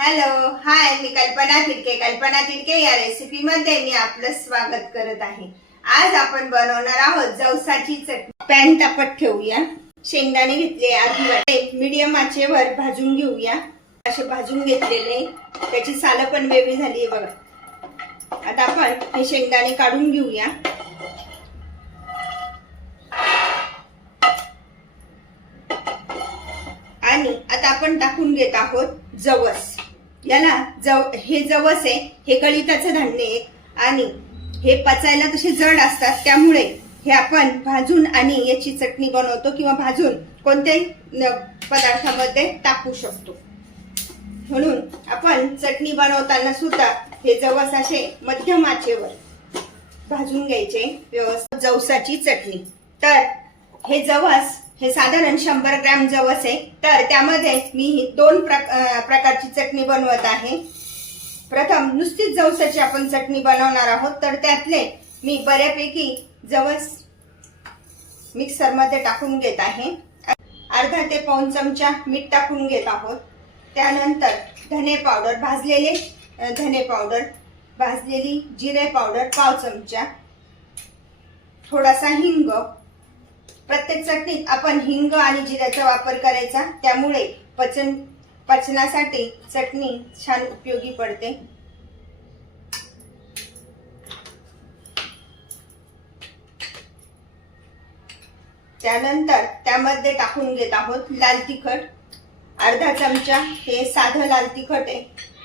Hello hi मी कल्पना तिडके. कल्पना तिडके या रेसिपी मध्ये मी आपलं स्वागत करत आहे. आज आपण बनवणार आहोत जवसाची चटणी. पॅन तापत ठेवूया. शेंगदाणे घेतले आधी मीडियम आचेवर भाजून घेऊया. असे भाजून घेतलेले. त्याची सालं पण वेगळी झाली आहे बघा. आता आपण हे शेंगदाणे काढून घेऊया. आणि आता आपण टाकून घेत आहोत जवस. याला जव हे जवस आहे हे गळिताचं धान्य आहे आणि हे पचायला तसे जड असतात त्यामुळे हे आपण भाजून आणि याची चटणी बनवतो किंवा भाजून कोणत्याही पदार्थामध्ये टाकू शकतो. म्हणून आपण चटणी बनवताना सुद्धा हे जवस असे मध्यम आचेवर भाजून घ्यायचे. व्यवस्थित जवसाची चटणी. तर हे जवस हे साधारण शंभर ग्रॅम जवस आहे. तर त्यामध्ये मी ही दोन प्रक- प्रकारची चटणी बनवत आहे. प्रथम नुसतीच जवसाची आपण चटणी बनवणार आहोत. तर त्यातले मी बऱ्यापैकी जवस मिक्सरमध्ये टाकून घेत आहे. अर्धा ते पाऊन चमचा मीठ टाकून घेत आहोत. त्यानंतर धने पावडर भाजलेले धने पावडर भाजलेली जिरे पावडर पाव चमचा. थोडासा हिंग प्रत्येक चटणीत आपण हिंग आणि जिऱ्याचा वापर करायचा. त्यामुळे पचन पचनासाठी चटणी छान उपयोगी पडते. त्यानंतर त्यामध्ये टाकून घेत आहोत लाल तिखट. अर्धा चमचा हे साधं लाल तिखट आहे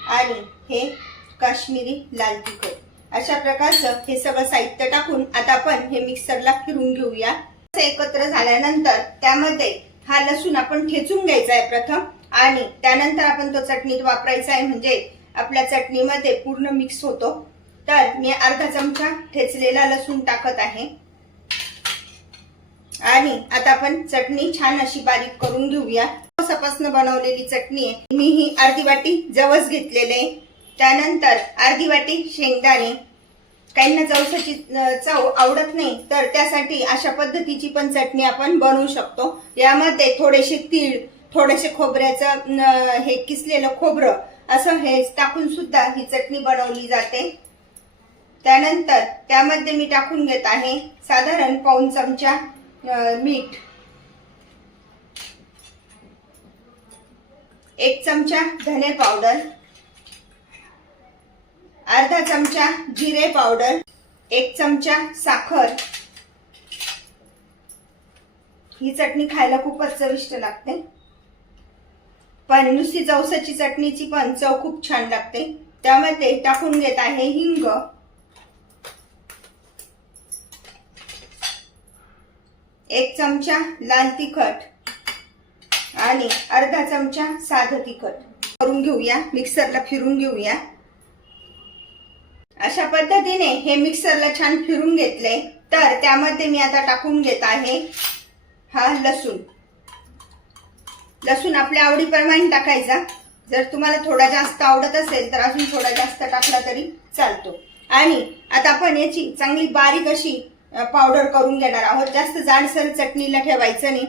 आणि हे काश्मीरी लाल तिखट. अशा प्रकारचं हे सगळं साहित्य टाकून आता आपण हे मिक्सरला फिरून घेऊया. एकत्र झाल्यानंतर त्यामध्ये हा लसूण आपण ठेचून घ्यायचा आहे प्रथम. आणि त्यानंतर आपण तो चटणीत वापरायचा आहे म्हणजे आपल्या चटणीमध्ये पूर्ण मिक्स होतो. तर मी अर्धा चमचा ठेचलेला लसूण टाकत आहे. आणि आता आपण चटणी छान अशी बारीक करून घेऊया. सपासनं बनवलेली चटणी आहे. मी ही अर्धी वाटी जवस घेतलेले त्यानंतर अर्धी वाटी शेंगदाणे. काहींना जवसाची चव आवडत नाही तर त्यासाठी अशा पद्धतीची पण चटणी आपण बनवू शकतो. यामध्ये थोडेसे तीळ थोडेसे खोबऱ्याचं हे किसलेलं खोबरं असं हे टाकून सुद्धा ही चटणी बनवली जाते. त्यानंतर त्यामध्ये मी टाकून घेत आहे साधारण पाऊन चमचा मीठ. एक चमचा धने पावडर. अर्धा चमचा जिरे पावडर एक चमचा साखर. ही चटणी खायला खूपच चविष्ट लागते. पण नुसती जवसाची चटणीची पण चव खूप छान लागते. त्यामध्ये टाकून घेत आहे हिंग. एक चमचा लाल तिखट आणि अर्धा चमचा साधं तिखट. करून घेऊया मिक्सरला फिरून घेऊया. अशा पद्धतीने हे मिक्सरला छान फिरून घेतले. तर त्यामध्ये मी आता टाकून घेत आहे हा लसूण. लसूण आपल्या आवडीप्रमाणे टाकायचा. जर तुम्हाला थोडा जास्त आवडत असेल तर अजून थोडा जास्त टाकला तरी चालतो. आणि आता आपण याची चांगली बारीक अशी पावडर करून घेणार आहोत. जास्त जाडसर चटणीला ठेवायचं नाही.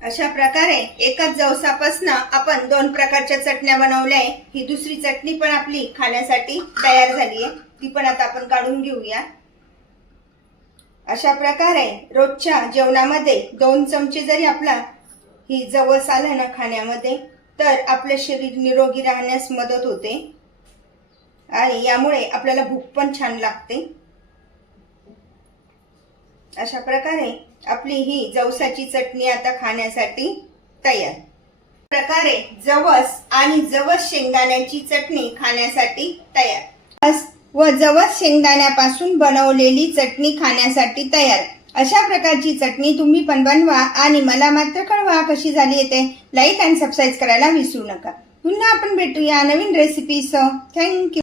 अशा प्रकारे एकाच जवसापासून आपण दोन प्रकारच्या चटण्या बनवल्या आहे. ही दुसरी चटणी पण आपली खाण्यासाठी तयार झाली आहे. ती पण आता आपण काढून घेऊया. अशा प्रकारे रोजच्या जेवणामध्ये दोन चमचे जरी आपला ही जवस आलं ना खाण्यामध्ये तर आपलं शरीर निरोगी राहण्यास मदत होते. आणि यामुळे आपल्याला भूक पण छान लागते. अशा प्रकारे आपली ही जवसाची चटणी आता खाण्यासाठी तयार. प्रकारे जवस आणि जवस शेंगदाण्याची चटणी खाण्यासाठी तयार. व जवस शेंगदाण्यापासून बनवलेली चटणी खाण्यासाठी तयार. अशा प्रकारची चटणी तुम्ही पण बनवा आणि मला मात्र कळवा कशी झाली येते लाईक आणि सबस्क्राईब करायला विसरू नका. पुन्हा आपण भेटूया नवीन रेसिपीसह थँक्यू